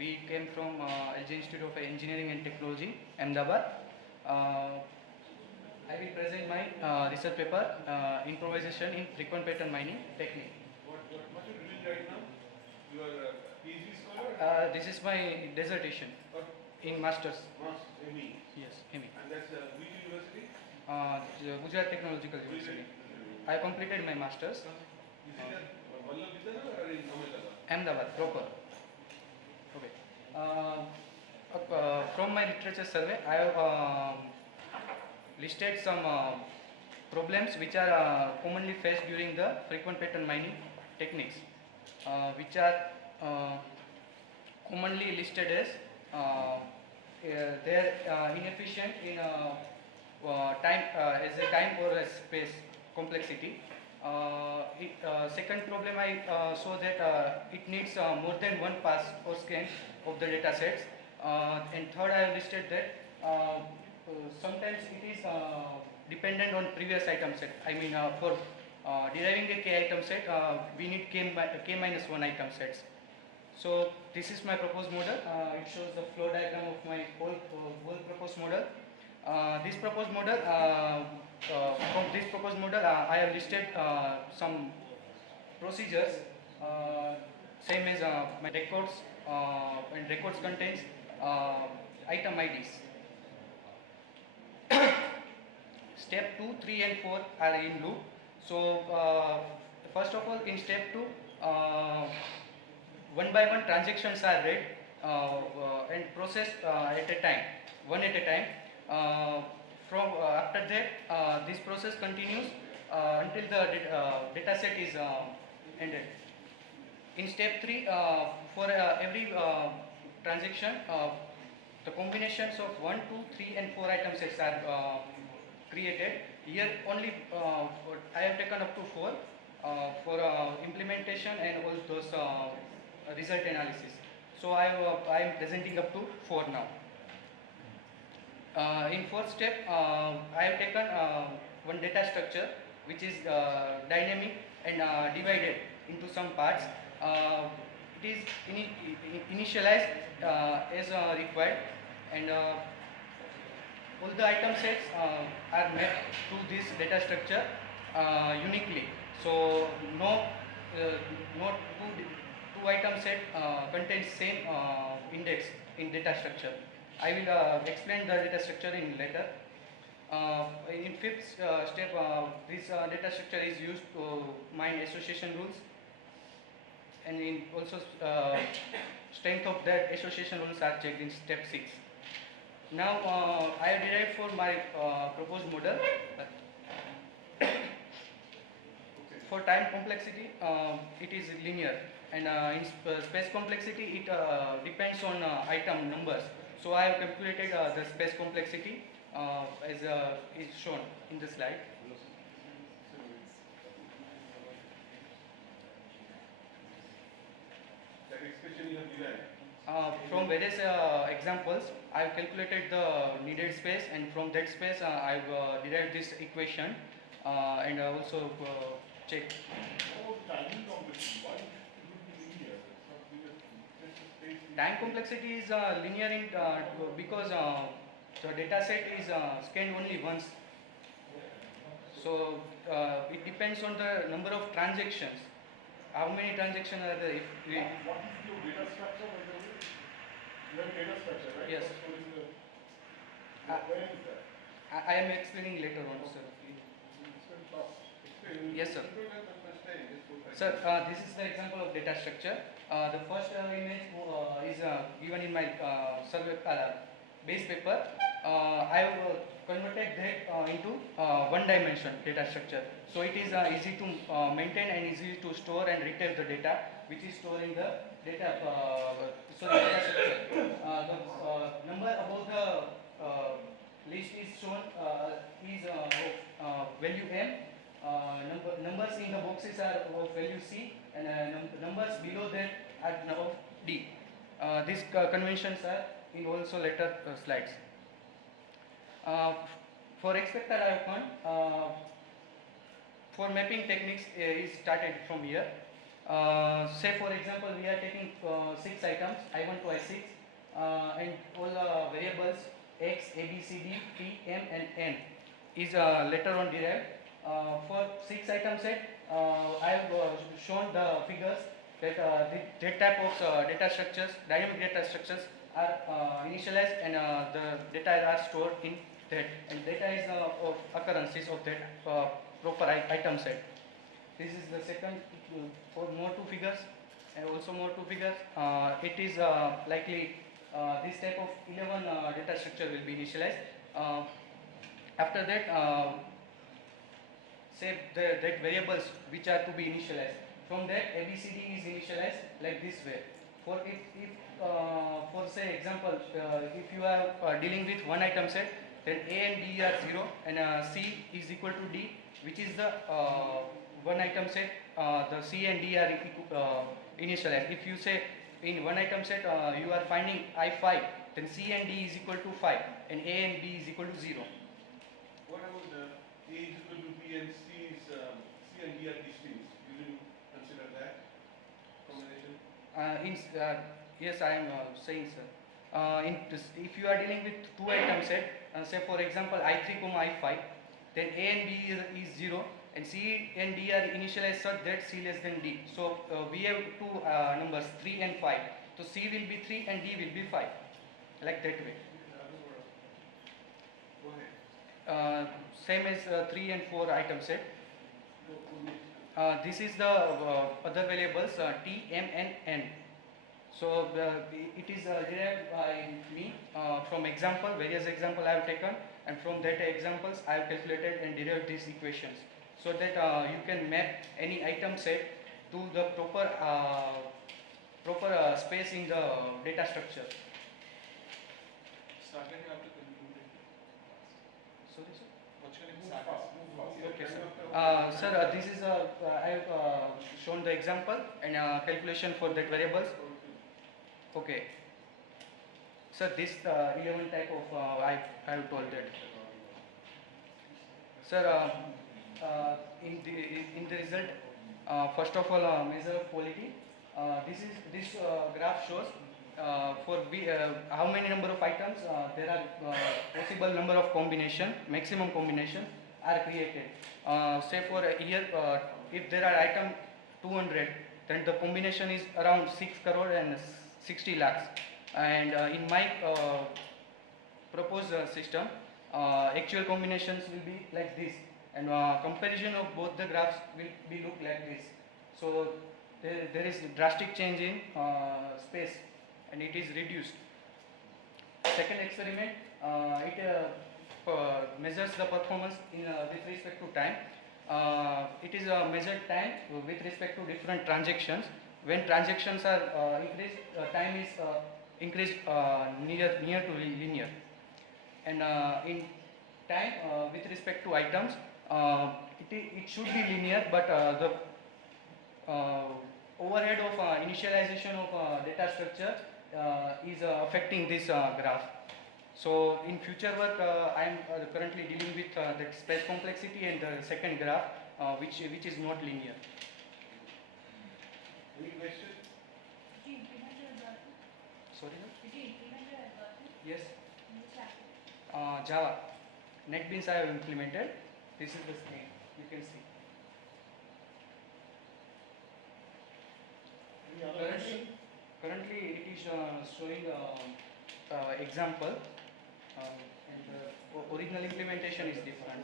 We came from LG Institute of Engineering and Technology, Ahmedabad. I will present my research paper, Improvisation in Frequent Pattern Mining Technique. What are you doing right now? You are a PhD scholar? This is my dissertation in Masters. ME? Yes, ME. And that's which university? Gajera Technological University. I completed my Masters. Is it at Vallabh or in Ahmedabad? Ahmedabad, proper. Okay. From my literature survey, I have listed some problems which are commonly faced during the frequent pattern mining techniques, which are commonly listed as they are inefficient in time as a time or a space complexity. Second problem, I saw that it needs more than one pass or scan of the data sets. And third, I have listed that sometimes it is dependent on previous item set. I mean, for deriving a k item set, we need k minus 1 item sets. So this is my proposed model. It shows the flow diagram of my whole proposed model. This proposed model, from this proposed model, I have listed some procedures, same as my records, and records contains item IDs. Step 2, 3 and 4 are in loop. So first of all, in step 2, one by one transactions are read and processed at a time, one at a time. After that, this process continues until the data set is ended. In step 3, for every transaction, the combinations of 1, 2, 3 and 4 item sets are created. Here only I have taken up to 4 for implementation and all those result analysis. So I am presenting up to 4 now. In fourth step, I have taken one data structure which is dynamic and divided into some parts. It is initialized as required, and all the item sets are mapped to this data structure uniquely. So no two item set contains same index in data structure. I will explain the data structure in later. In fifth step, this data structure is used to mine association rules, and in also strength of that association rules are checked in step 6. Now I have derived for my proposed model. For time complexity, it is linear, and in space complexity, it depends on item numbers. So I have calculated the space complexity as is shown in the slide. That expression you have given. From various examples, I have calculated the needed space, and from that space I have derived this equation and also checked. Timing complexity. Why it would be linear? Time complexity is linear in because the data set is scanned only once. So it depends on the number of transactions. How many transactions are there? What is your data structure? You have a data structure, right? Yes. Where is that? I am explaining later on, sir. Yes, sir. Sir, this is the example of data structure. The first image is given in my survey base paper. I have converted that into one dimension data structure. So it is easy to maintain and easy to store and retrieve the data which is stored in the data, data structure. The number above the list is shown is value M. Numbers in the boxes are of value C, and numbers below that are of D. These conventions are in also later slides. For expected outcome, for mapping techniques is started from here. Say for example, we are taking 6 items, I1 to I6, and all variables x, a, b, c, d, p, m, and n is later on derived. For 6 item set, I have shown the figures that that type of data structures, dynamic data structures, are initialized, and the data are stored in that, and data is of occurrences of that proper item set. This is the second, for more two figures and also more two figures. It is likely this type of 11 data structure will be initialized. After that, say that variables which are to be initialized. From that, ABCD is initialized like this way. For if for say example, if you are dealing with one item set, then A and B are 0, and C is equal to D, which is the one item set. The C and D are initialized. If you say in one item set you are finding I5, then C and D is equal to 5, and A and B is equal to 0. What about A is equal to B and C and D are distinct? You didn't consider that combination? Yes, I am saying, sir. If you are dealing with two item set, say for example I3, I5, then A and B is 0, and C and D are initialized such that C less than D. So we have two numbers 3 and 5. So C will be 3 and D will be 5, like that way. Go ahead. Same as 3 and 4 item set. This is the other variables T, M, and N. So it is derived by me from example, various example I have taken, and from that examples I have calculated and derived these equations, so that you can map any item set to the proper space in the data structure. Sagar, you have to conclude it. Sorry, sir. What's your name? Move Sagar. fast, move fast. Okay, sir. Sir, this is I have shown the example and calculation for that variables. Okay. Sir, this 11 type of I have told that. Sir, in the result, first of all, measure of quality. This graph shows for how many number of items there are possible number of combination, maximum combination are created. Say for here, if there are item 200, then the combination is around 6 crore and 60 lakhs. And in my proposed system, actual combinations will be like this, and comparison of both the graphs will be look like this. So there is drastic change in space, and it is reduced. Second experiment, it measures the performance in with respect to time. It is a measured time with respect to different transactions. When transactions are increased, time is increased near to linear. And in time with respect to items, it should be linear, but the overhead of initialization of data structure is affecting this graph. So in future work, I am currently dealing with the space complexity and the second graph, which is not linear. Any question? Did you implement your algorithm? Sorry, sir? Did you implement your algorithm? Yes. In which language? Java. NetBeans I have implemented. This is the screen. You can see. Any other question? Currently it is showing example, and the original implementation is different.